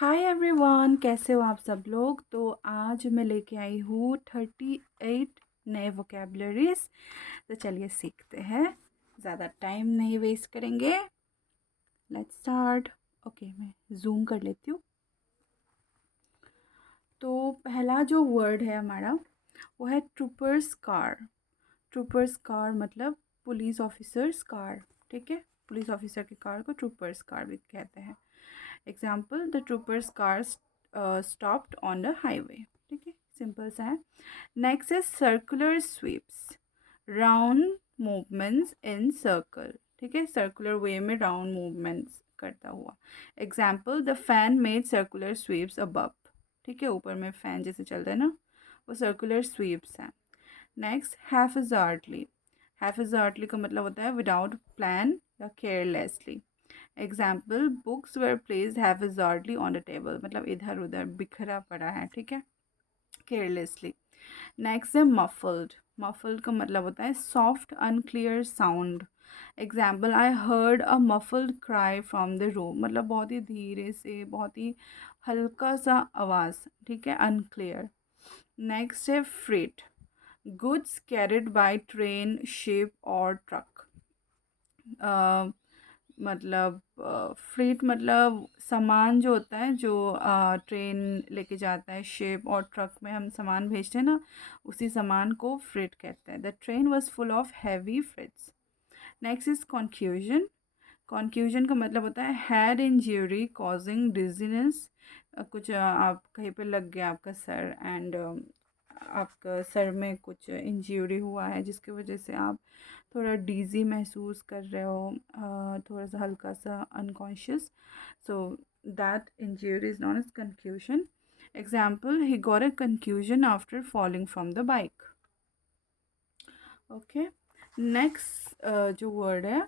Hi everyone, कैसे हो आप सब लोग। तो आज मैं लेके आई हूँ 38 नए वोकेबलरीज। तो चलिए सीखते हैं, ज़्यादा टाइम नहीं वेस्ट करेंगे। Let's start. ओके, मैं जूम कर लेती हूँ। तो पहला जो वर्ड है हमारा वो है ट्रूपर्स कार। ट्रूपर्स कार मतलब पुलिस ऑफिसर्स कार। ठीक है, पुलिस ऑफिसर की कार को ट्रूपर्स कार भी कहते हैं। Example, the troopers car stopped on the highway. ठीक है, सिंपल सा है। Next is circular sweeps, round movements in circle. ठीक है, सर्कुलर वे में राउंड मूवमेंट्स करता हुआ। Example, the fan made circular sweeps above. ठीक है, ऊपर में फैन जैसे चलता है ना, वो सर्कुलर स्वीप्स हैं। Next, haphazardly. हैफिज़ार्डली का मतलब होता है विदाउट प्लान या carelessly. Example, books were placed haphazardly on the table, मतलब इधर उधर बिखरा पड़ा है। ठीक है, केयरलेसली। नेक्स्ट है मफल्ड। मफल्ड का मतलब होता है soft unclear sound. Example, I heard a muffled cry from the room, मतलब बहुत ही धीरे से, बहुत ही हल्का सा आवाज़। ठीक है, अनक्लियर। नेक्स्ट है freight, goods carried by train, ship और ट्रक। मतलब फ्रेट मतलब सामान जो होता है, जो ट्रेन लेके जाता है, शिप और ट्रक में हम सामान भेजते हैं ना, उसी सामान को फ्रेट कहते हैं। The train was full of heavy freights. Next is confusion. Confusion का मतलब होता है हेड इंजरी कॉजिंग डिजीनेस। कुछ आप कहीं पे लग गया आपका सर, एंड आपका सर में कुछ इंजरी हुआ है जिसकी वजह से आप थोड़ा डीजी महसूस कर रहे हो, थोड़ा सा हल्का सा unconscious. So that injury is known as confusion. Example, he got a confusion after falling from the bike. Okay, next जो वर्ड है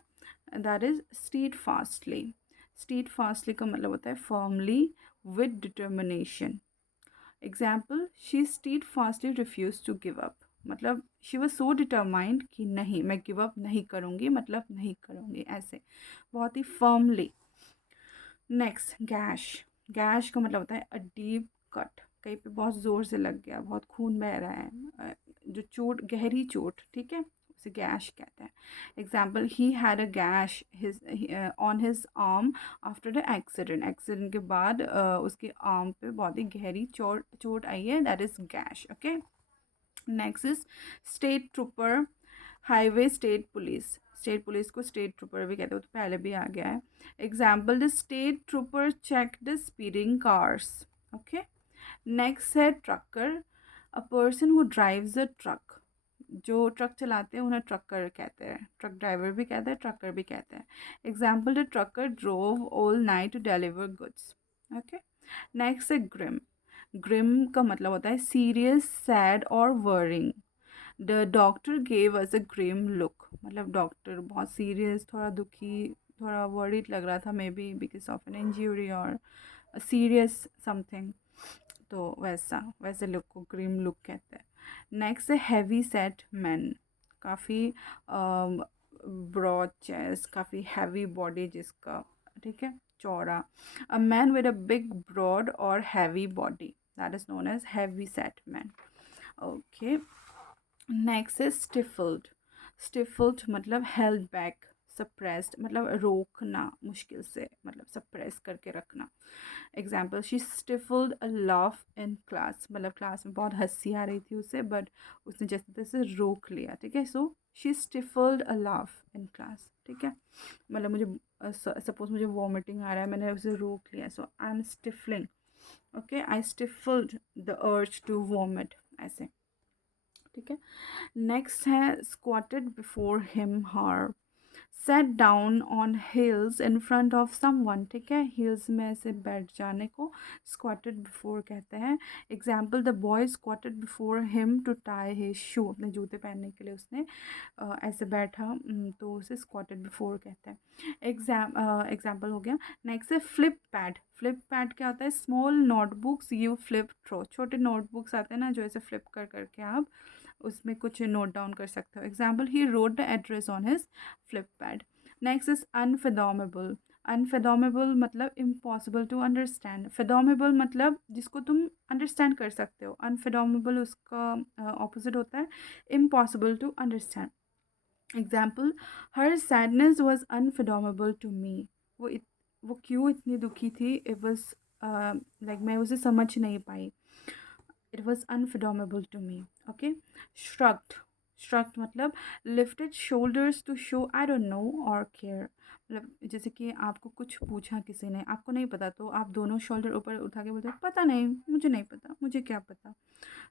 that is steadfastly. Steadfastly का मतलब होता है firmly with determination. Example, she steadfastly refuse to give up, मतलब she was so determined कि नहीं, मैं गिव अप नहीं करूँगी, मतलब नहीं करूँगी, ऐसे बहुत ही फर्मली। Next, gas. गैश का मतलब होता है अ डीप कट, कहीं पे बहुत ज़ोर से लग गया, बहुत खून बह रहा है, जो चोट, गहरी चोट। ठीक है, उसे गैश कहते हैं। Example, he had a gas his on his arm after the accident. Accident के बाद उसके आर्म पे बहुत ही गहरी चोट चोट आई है, that is gas. Okay, next is state trooper, highway state police. State police को स्टेट ट्रूपर भी कहते हैं, वो तो पहले भी आ गया है। Example, the state trooper check the speeding cars. Okay, next है trucker, a person who drives a truck. जो ट्रक चलाते हैं उन्हें ट्रकर कहते हैं, ट्रक ड्राइवर भी कहते हैं, ट्रकर भी कहते हैं। Example, the trucker drove all night to deliver goods. Okay, next है ग्रिम। ग्रिम का मतलब होता है सीरियस, सैड और worrying. The doctor gave us a grim look, मतलब डॉक्टर बहुत सीरियस, थोड़ा दुखी, थोड़ा वरीड लग रहा था, maybe because of an injury और सीरियस समथिंग। तो वैसा, वैसे लुक को ग्रिम लुक कहते हैं। नेक्स्ट है हैवी सेट मैन, काफ़ी ब्रॉड चेस्ट, काफ़ी हैवी बॉडी जिसका। ठीक है, चौड़ा। A man with a big broad और heavy body, that is known as heavy set man. Okay, next है स्टिफल्ड। स्टिफल्ड मतलब हेल्ड बैक, सप्रेस्ड, मतलब रोकना मुश्किल से, मतलब सप्रेस करके रखना। Example, she stifled a laugh in class, मतलब क्लास में बहुत हंसी आ रही थी उसे, बट उसने जैसे तैसे रोक लिया। ठीक है, so she stifled a laugh in class. ठीक है, मतलब मुझे सपोज मुझे वॉमिटिंग आ रहा है, मैंने उसे रोक लिया, so I am stifling. Okay, I stifled the urge to vomit, ऐसे। ठीक है, नेक्स्ट है squatted before him her, sat down on heels in front of someone. ठीक है, हील्स में ऐसे बैठ जाने को स्क्वाटेड बिफोर कहते हैं। Example, the boy squatted before him to tie his shoe, अपने जूते पहनने के लिए उसने ऐसे बैठा, तो उसे स्क्वाटेड बिफोर कहते हैं। एग्जाम्पल हो गया। नेक्स्ट है फ्लिप पैड। फ्लिप पैड क्या होता है, small notebooks you flip through, छोटे नोटबुक्स आते हैं ना, जो ऐसे फ्लिप कर करके आप उसमें कुछ नोट डाउन कर सकते हो। Example, he wrote the address on his flip pad. Next is unfathomable, unfathomable मतलब इम्पॉसिबल टू अंडरस्टैंड, फेडोमेबल मतलब जिसको तुम अंडरस्टैंड कर सकते हो, अनफेडोमेबल उसका ऑपोजिट होता है impossible to understand. Example, her sadness was unfathomable to me. वो क्यों इतनी दुखी थी, इट वॉज लाइक मैं उसे समझ नहीं पाई, it was unfathomable to me. Okay. Shrugged, shrugged मतलब lifted shoulders to show I don't know और केयर, मतलब जैसे कि आपको कुछ पूछा किसी ने, आपको नहीं पता, तो आप दोनों शोल्डर ऊपर उठा के बोलते हो पता नहीं, मुझे नहीं पता, मुझे क्या पता।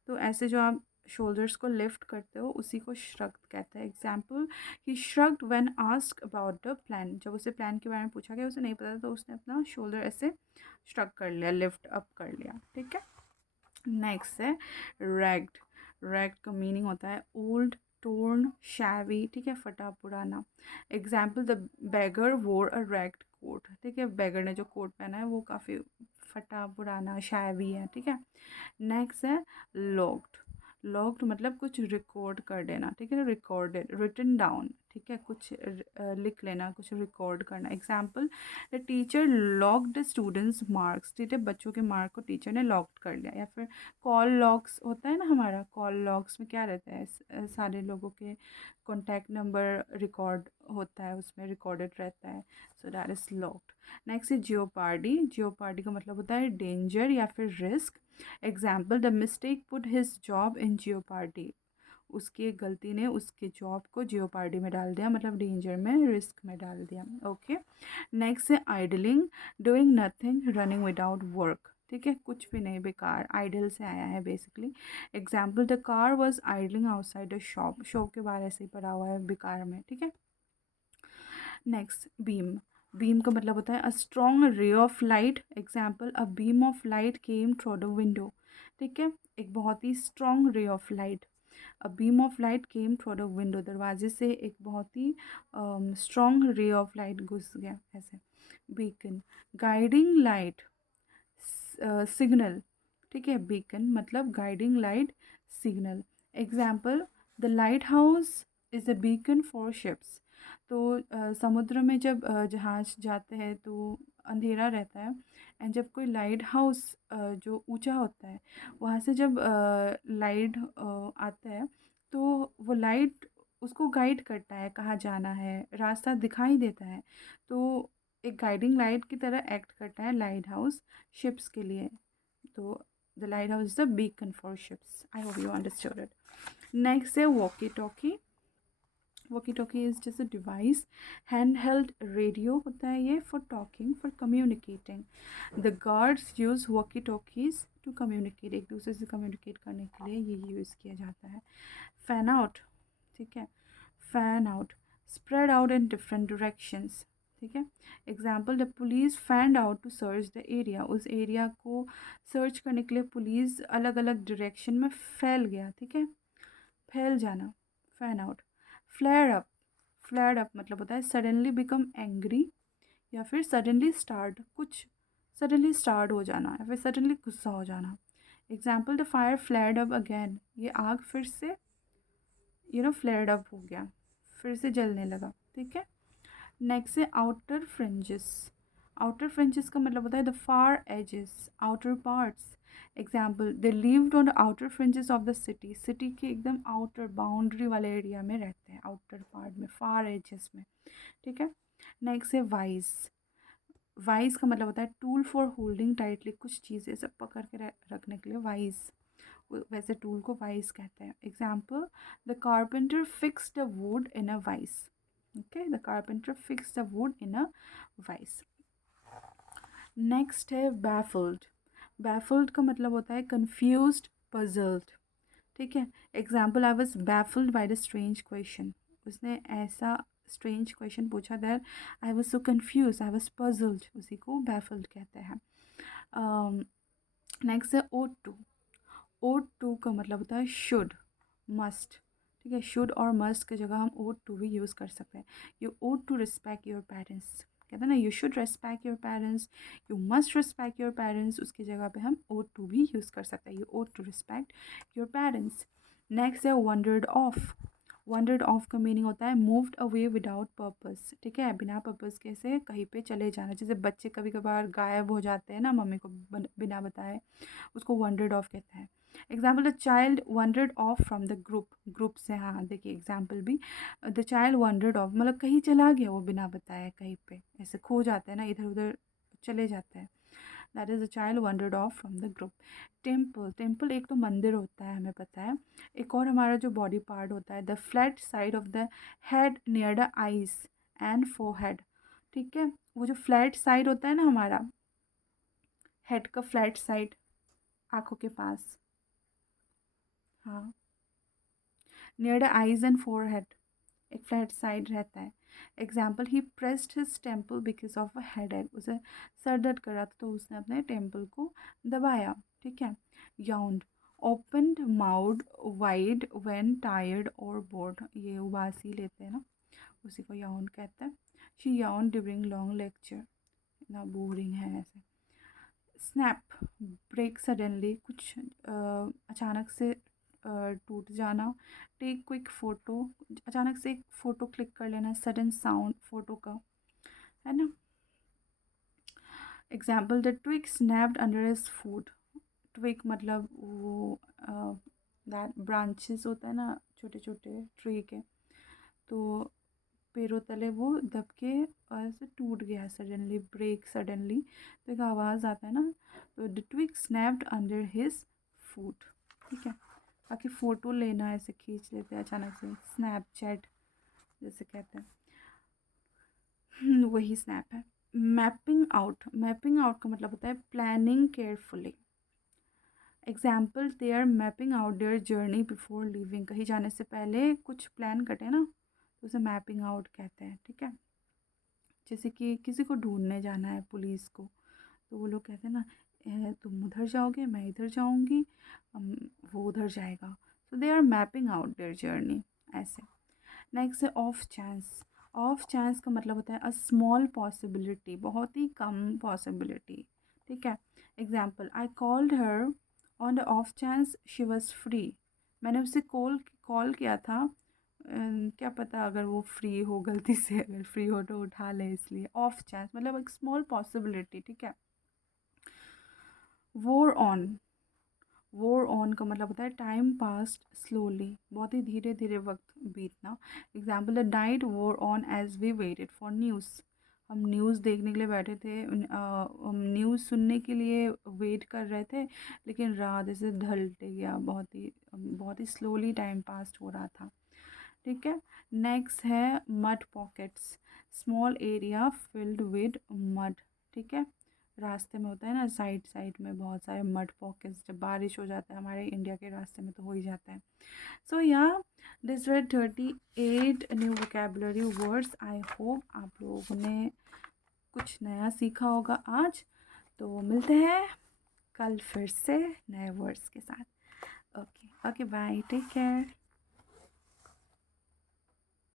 तो ऐसे जो आप शोल्डर्स को लिफ्ट करते हो उसी को श्रक्ड कहते हैं। Example, he shrugged when asked about the plan, जब उसे प्लान के बारे में पूछा गया, उसे नहीं पता था, तो उसने अपना शोल्डर ऐसे श्रक कर लिया, लिफ्ट अप कर लिया। ठीक है। नेक्स्ट है रैग्ड। रैग्ड का मीनिंग होता है ओल्ड, टोर्न, शैवी, ठीक है, फटा पुराना। एग्जाम्पल, द बेगर वोर अ रैग्ड कोट, ठीक है, बेगर ने जो कोट पहना है वो काफ़ी फटा पुराना शैवी है। ठीक है। नेक्स्ट है लॉग्ड। लॉग्ड मतलब कुछ रिकॉर्ड कर देना, ठीक है, रिकॉर्डेड, रिटन डाउन, ठीक है, कुछ लिख लेना, कुछ रिकॉर्ड करना। Example, the teacher logged the students marks, ठीक है, बच्चों के मार्क को टीचर ने लॉग कर लिया। या फिर कॉल लॉग्स होता है ना हमारा, कॉल लॉग्स में क्या रहता है, सारे लोगों के कॉन्टैक्ट नंबर रिकॉर्ड होता है, उसमें रिकॉर्डेड रहता है, so that is logged. Next है जियोपार्डी। जियोपार्डी का मतलब होता है डेंजर या फिर risk. Example, the mistake put his job in jeopardy, उसकी एक गलती ने उसके जॉब को जियोपार्डी में डाल दिया, मतलब डेंजर में, रिस्क में डाल दिया। ओके। नेक्स्ट है idling, doing nothing, running without work, ठीक है, कुछ भी नहीं, बेकार, आइडल से आया है basically. Example, the car was idling outside the shop, shop के बाहर ऐसे ही पड़ा हुआ है बेकार में। ठीक है। Next beam. बीम का मतलब होता है a strong ray of light. Example, a beam of light came through the window, ठीक है, एक बहुत ही strong ray of light. A beam of light came through the window, दरवाजे से एक बहुत ही स्ट्रॉन्ग रे ऑफ लाइट घुस गया, ऐसे। बीकन, गाइडिंग लाइट, सिग्नल, ठीक है, बीकन मतलब guiding light, signal. Example, the light house is a beacon for ships. तो समुद्र में जब जहाज़ जाते हैं तो अंधेरा रहता है, एंड जब कोई लाइट हाउस जो ऊंचा होता है वहाँ से जब लाइट आता है, तो वो लाइट उसको गाइड करता है, कहाँ जाना है, रास्ता दिखाई देता है। तो एक गाइडिंग लाइट की तरह एक्ट करता है लाइट हाउस शिप्स के लिए। तो the lighthouse is the beacon for ships. I hope you understood it. Next है walkie talkie. Walkie talkie is just a device, hand held radio होता है ये, for talking, for communicating. The guards use walkie talkies to communicate, एक दूसरे से communicate करने के लिए ये यूज़ किया जाता है। फैन आउट, ठीक है, fan out, spread out in different directions, ठीक है। Example, the police fanned out to search the area, उस एरिया को सर्च करने के लिए पुलिस अलग अलग डायरेक्शन में फैल गया, ठीक है, फैल जाना, fan out. Flare up, flare up मतलब होता है सडनली बिकम एंग्री, या फिर सडनली स्टार्ट, कुछ सडनली स्टार्ट हो जाना, या फिर सडनली गुस्सा हो जाना। Example, the fire flared up again, ये आग फिर से फ्लेयर्ड अप हो गया, फिर से जलने लगा। ठीक है। नेक्स्ट है आउटर फ्रिंजेस। आउटर फ्रिंजेस का मतलब होता है the far edges, outer parts. Example, they lived on the outer fringes of the city, city के एकदम आउटर बाउंड्री वाले एरिया में रहते हैं, आउटर पार्ट में, फार एजेस में। ठीक है। नेक्स्ट है वाइज। वाइज का मतलब होता है टूल फॉर होल्डिंग टाइटली, कुछ चीज़ें सब पकड़ के रखने के लिए वाइज, वैसे टूल को वाइस कहते हैं। Example, the carpenter fix the would in a vice, okay, the carpenter fix the would in a vice. Next है बैफल्ड। बैफल्ड का मतलब होता है कंफ्यूज्ड, पजल्ड। ठीक है। Example, I was baffled by the strange question, उसने ऐसा strange question पूछा, that I was so confuse, I was puzzled, उसी को बैफल्ड कहते हैं। नेक्स्ट है ओ टू। ओ टू का मतलब होता है शुड, मस्ट। ठीक है, शुड और मस्ट की जगह हम ओ टू भी यूज़ कर सकते हैं। You ought to respect your parents, कहते हैं ना, you should respect your parents, you must respect your parents, उसकी जगह पे हम ओ टू भी यूज़ कर सकते हैं, you ought to respect your parents. Next है वंडर्ड ऑफ। wandered off का मीनिंग होता है moved away without purpose, ठीक है, बिना पर्पस के से कहीं पे चले जाना। जैसे बच्चे कभी कभार गायब हो जाते हैं ना मम्मी को बिना बताए, उसको wandered off कहते हैं। Example, the child wandered off from the group, group से, हाँ देखिए एग्जाम्पल भी, द चाइल्ड wandered off मतलब कहीं चला गया वो बिना बताए, कहीं पे ऐसे खो जाते हैं ना, इधर उधर चले जाते हैं। That is the child wandered off from the group. Temple, temple एक तो मंदिर होता है हमें पता है, एक और हमारा जो बॉडी पार्ट होता है, the flat side of the head near the eyes and forehead, ठीक है, वो जो फ्लैट साइड होता है ना हमारा हेड का फ्लैट साइड, आँखों के पास, हाँ, near the eyes and forehead एक फ्लैट साइड रहता है। Example, he pressed his temple because of a headache, उसे सर दर्द कर रहा था तो उसने अपने टेम्पल को दबाया, ठीक है। Yawned, opened mouth wide when tired और बोर्ड, ये उबासी लेते हैं ना, उसी को याउंड कहते हैं। शी याउंड ड्यूरिंग लॉन्ग लेक्चर, इतना बोरिंग है ऐसे। स्नैप, ब्रेक सडनली, कुछ अचानक से टूट जाना। टेक क्विक फ़ोटो, अचानक से एक फ़ोटो क्लिक कर लेना, सडन साउंड फ़ोटो का, है ना। Example, the twig snapped under his foot, twig मतलब वो दैट ब्रांचेस होता है ना छोटे छोटे ट्री के, तो पैरों तले वो दब के ऐसे टूट गया सडनली, ब्रेक सडनली, तो एक आवाज़ आता है ना, तो the twig snapped under his foot, ठीक है। बाकी फ़ोटो लेना ऐसे खींच लेते हैं अचानक से, स्नैपचैट जैसे कहते हैं, वही स्नैप है। मैपिंग आउट, मैपिंग आउट का मतलब होता है planning carefully. Example, they are mapping out their journey before leaving, कहीं जाने से पहले कुछ प्लान कटे ना, तो उसे मैपिंग आउट कहते हैं, ठीक है। जैसे कि किसी को ढूंढने जाना है पुलिस को, तो वो लोग कहते हैं ना, तुम उधर जाओगे मैं इधर जाऊंगी, वो उधर जाएगा, तो they are mapping out their journey, ऐसे। नेक्स्ट है ऑफ चांस। ऑफ चांस का मतलब होता है अ स्मॉल पॉसिबिलिटी, बहुत ही कम पॉसिबिलिटी, ठीक है। Example, I called her on the of chance she was free, मैंने उसे कॉल कॉल किया था, क्या पता अगर वो फ्री हो, गलती से अगर फ्री हो तो उठा ले, इसलिए ऑफ चांस मतलब एक स्मॉल पॉसिबिलिटी, ठीक है। वोर ऑन, वोर ऑन का मतलब होता है टाइम पास्ट स्लोली, बहुत ही धीरे धीरे वक्त बीतना। Example, the night wore on as we waited for news, हम न्यूज़ देखने के लिए बैठे थे, हम न्यूज़ सुनने के लिए वेट कर रहे थे, लेकिन रात ऐसे ढलते गया, बहुत ही स्लोली टाइम पास हो रहा था, ठीक है। नेक्स्ट है mud pockets, small area filled with mud, ठीक है। रास्ते में होता है ना, साइड साइड में बहुत सारे मड पॉकेट्स, जब बारिश हो जाता है हमारे इंडिया के रास्ते में तो हो ही जाता है। सो या this were 38 new vocabulary words. I hope आप लोगों ने कुछ नया सीखा होगा आज। तो मिलते हैं कल फिर से नए वर्ड्स के साथ। Okay okay, bye, take care.